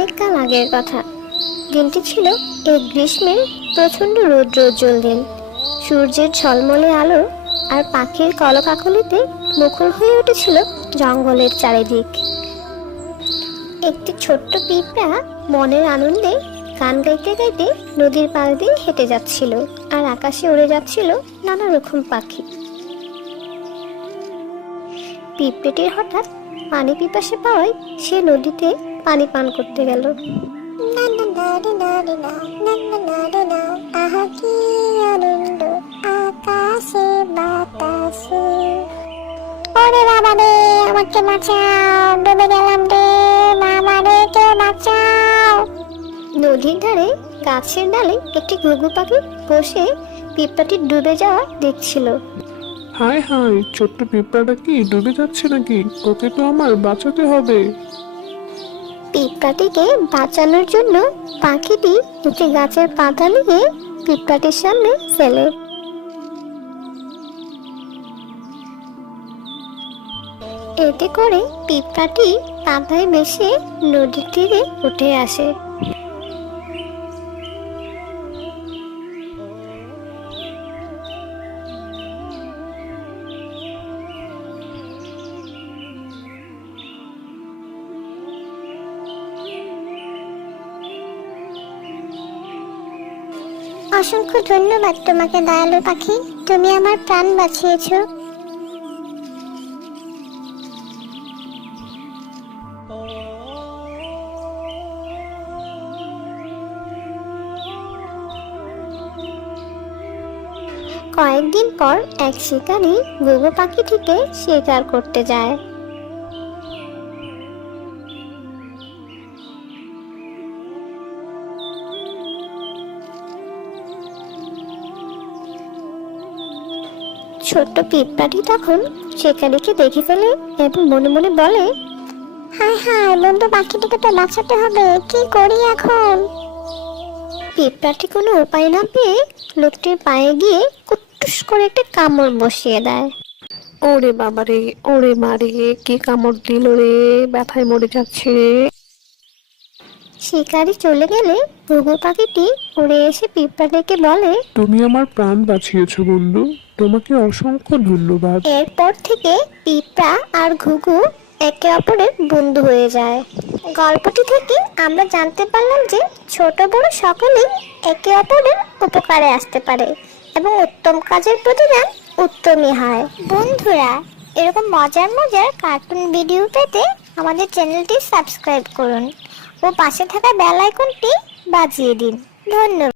অনেক কাল আগের কথা। দিনটি ছিল এক গ্রীষ্মের প্রচণ্ড রৌদ্রোজ্জ্বল দিন। সূর্যের ঝলমলে আলো আর পাখির কলকাকলিতে মুখর হয়ে উঠেছিল জঙ্গলের চারিদিক। একটি ছোট্ট পিঁপড়া মনের আনন্দে গান গাইতে গাইতে নদীর পাড় দিয়ে হেঁটে যাচ্ছিল, আর আকাশে উড়ে যাচ্ছিল নানা রকম পাখি। পিঁপড়েটির হঠাৎ পানি পিপাসা পাওয়ায় সে নদীতে পানি পান করতে গেল। আহা কি আনন্দ আকাশে বাতাসে। ওরে বাবা রে, আমাকে বাঁচাও, ডুবে গেলাম রে, বাবা রে কেউ বাঁচাও। নদীর ধারে গাছের ডালে একটি ঘুঘু পাখি বসে পিঁপড়াটি ডুবে যাওয়া দেখছিল। হায় হায়, ছোট্ট পিঁপড়াটা কি ডুবে যাচ্ছে নাকি? ওকে তো আমার বাঁচাতে হবে। পিঁপড়াটিকে বাঁচানোর জন্য পাখিটি একটি গাছের পাতা নিয়ে পিঁপড়াটির সামনে ফেলে। এতে করে পিঁপড়াটি পাতায় বেশে নদীর তীরে উঠে আসে। অসংখ্য ধন্যবাদ তোমাকে দয়ালু পাখি, তুমি আমার প্রাণ বাঁচিয়েছো। কয়েকদিন পর এক শিকারী ঘুঘু পাখিটিকে শিকার করতে যায়। ছোট্ট পিঁপড়াটি তখন শিকারীকে দেখে ফেলে এবং মনে মনে বলে, হায় হায়, বন্ধু পাখিটিকে তো বাঁচাতে হবে, কি করি এখন? পিঁপড়াটি কোনো উপায় না পেয়ে লোকটির পায়ে গিয়ে কুট্টুস করে একটা কামড় বসিয়ে দেয়। ওরে বাবা রে, ওরে মারে, কি কামড় দিল রে, ব্যথায় মরে যাচ্ছে রে। শিকারী চলে গেলে ঘুঘু পাখিটি উড়ে এসে পিঁপড়াটিকে বলে, তুমি আমার প্রাণ বাঁচিয়েছো বন্ধু, তোমাকে অসংখ্য ধন্যবাদ। এরপর থেকে পিঁপড়া আর ঘুঘু একে অপরের বন্ধু হয়ে যায়। গল্পটি থেকে আমরা জানতে পারলাম যে ছোট বড় সকলেই একে অপরের উপকারে আসতে পারে এবং উত্তম কাজের প্রতিদান উত্তমই হয়। বন্ধুরা, এরকম মজার মজার কার্টুন ভিডিও পেতে আমাদের চ্যানেলটি সাবস্ক্রাইব করুন ও পাশে থাকা বেল আইকনটি বাজিয়ে দিন। ধন্যবাদ।